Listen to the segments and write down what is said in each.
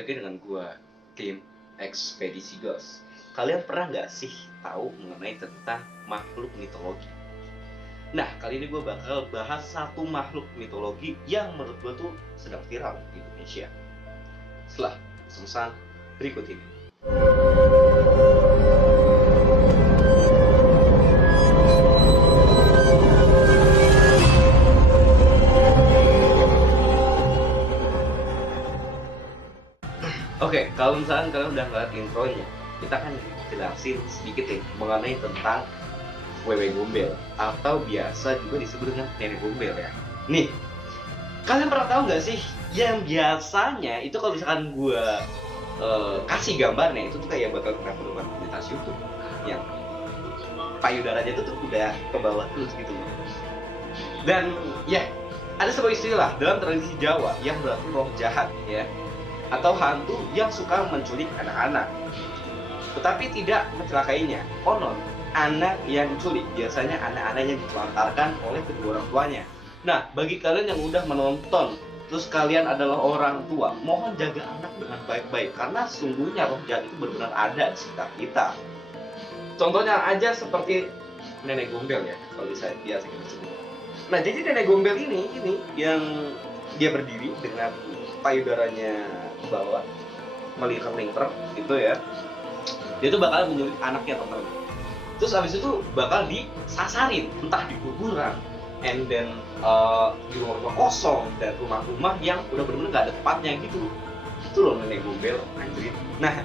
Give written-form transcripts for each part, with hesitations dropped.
balik lagi dengan gua, tim Ekspedisi Ghost. Kalian pernah nggak sih tahu mengenai tentang makhluk mitologi? Nah, kali ini gua bakal bahas satu makhluk mitologi yang menurut gua tuh sedang viral di Indonesia. Setelah pesan berikut ini. Oke, kalau misalkan kalian udah ngeliat intronya, kita kan jelasin sedikit nih mengenai tentang wewe gombel atau biasa juga disebut dengan nenek gombel ya. Nih, kalian pernah tahu nggak sih yang biasanya itu kalau misalkan gue kasih gambarnya itu tuh kayak bakal cover komunitas YouTube yang payudaranya itu tuh udah ke bawah terus gitu. Dan ya, ada sebuah istilah dalam tradisi Jawa yang berarti roh jahat ya, atau hantu yang suka menculik anak-anak, tetapi tidak mencelakainya. Konon, anak yang diculik biasanya anak-anak yang ditelantarkan oleh kedua orang tuanya. Nah, bagi kalian yang udah menonton, terus kalian adalah orang tua, mohon jaga anak dengan baik-baik, karena sungguhnya roh jahat itu benar-benar ada di sekitar kita. Contohnya aja seperti nenek gombel ya, kalau biasa kita sebut. Nah, jadi nenek gombel ini yang dia berdiri dengan payudaranya bawah melingkar-lingkar gitu ya, dia tuh bakal menyulik anaknya teman-teman. Terus abis itu bakal disasarin entah di kuburan, and then di rumah-rumah kosong dan rumah-rumah yang udah bener-bener gak ada tempatnya gitu. Itu loh nenek gombel anjir. Nah,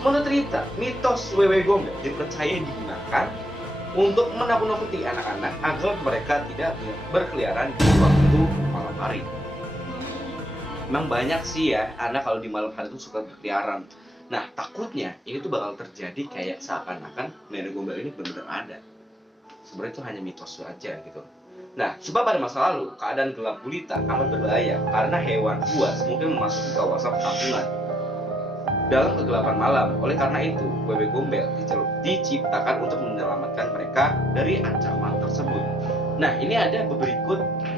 menurut cerita mitos wewe gombel dipercaya digunakan untuk menakut-nakuti anak-anak agar mereka tidak berkeliaran di waktu malam hari. Memang banyak sih ya anak kalau di malam hari itu suka berkeliaran. Nah, takutnya ini tuh bakal terjadi kayak seakan-akan nenek gombel ini benar-benar ada. Sebenarnya itu hanya mitos aja gitu. Nah, sebab pada masa lalu keadaan gelap gulita amat berbahaya karena hewan buas mungkin memasuki kawasan perkampungan dalam kegelapan malam. Oleh karena itu, wewe gombel diciptakan untuk menyelamatkan mereka dari ancaman tersebut. Nah, ini ada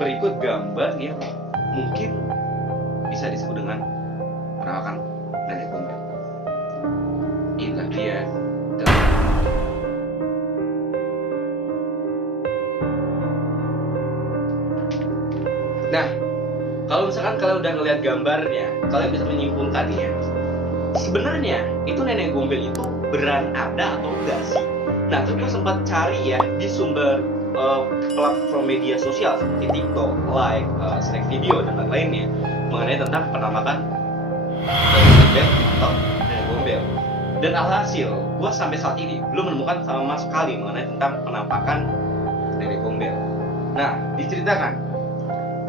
berikut gambar yang mungkin bisa disebut dengan penampakan nenek gombel. Inilah dia. Nah, kalau misalkan kalian udah ngeliat gambarnya, kalian bisa menyimpulkan ya, sebenarnya itu nenek gombel itu beneran ada atau enggak sih? Nah, terus gue sempat cari ya di sumber platform media sosial seperti TikTok, Like, Snack Video dan lain-lainnya mengenai tentang penampakan nenek gombel atau nenek gombel. Dan alhasil, gue sampai saat ini belum menemukan sama sekali mengenai tentang penampakan nenek gombel. Nah, diceritakan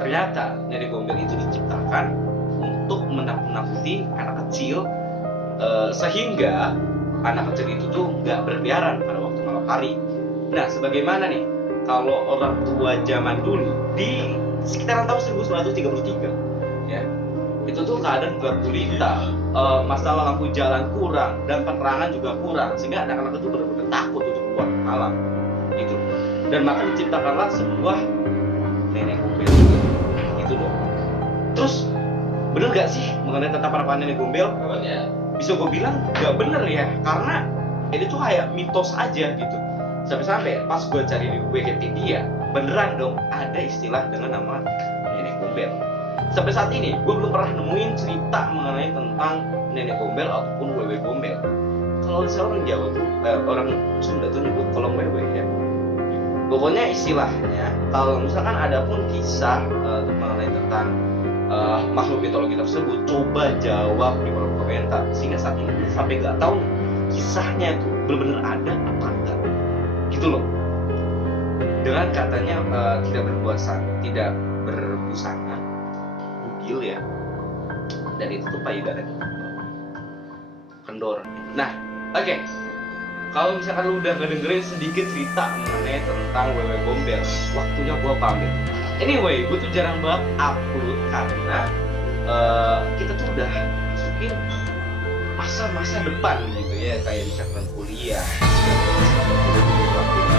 ternyata nenek gombel itu diciptakan untuk menakut-nakuti anak kecil, sehingga anak kecil itu tuh nggak berkeliaran pada waktu malam hari. Nah, sebagaimana nih kalau orang tua zaman dulu di sekitaran tahun 1933 ya, itu tuh keadaan gelap gulita, masalah lampu jalan kurang dan penerangan juga kurang, sehingga anak-anak itu benar-benar takut untuk keluar malam gitu. Dan maka diciptakanlah sebuah nenek gombel gitu loh. Terus bener gak sih mengenai tentang penampakan nenek gombel? Bisa gue bilang gak bener ya, karena ini tuh kayak mitos aja gitu. Sampai-sampai pas gue cari di Wikipedia, beneran dong ada istilah dengan nama nenek gombel. Sampai saat ini gue belum pernah nemuin cerita mengenai tentang nenek gombel ataupun wewe gombel. Kalau misalnya orang Jawa tuh, orang Sunda tuh nyebut kolong wewe ya. Pokoknya istilahnya, kalau misalkan ada pun kisah mengenai tentang makhluk mitologi tersebut, coba jawab di kolom komentar. Sehingga saat ini gue sampai gak tahu kisahnya itu benar-benar ada apa enggak gitu loh. Dengan katanya tidak berbusana, bugil ya, dan itu tuh payudara kendor. Nah, oke. Kalau misalkan lu udah ngedengerin sedikit cerita mengenai tentang wewe gombel, waktunya gua pamit. Anyway, gue tuh jarang banget upload karena kita tuh udah masukin masa-masa depan gitu ya, kayak misalkan kuliah, udah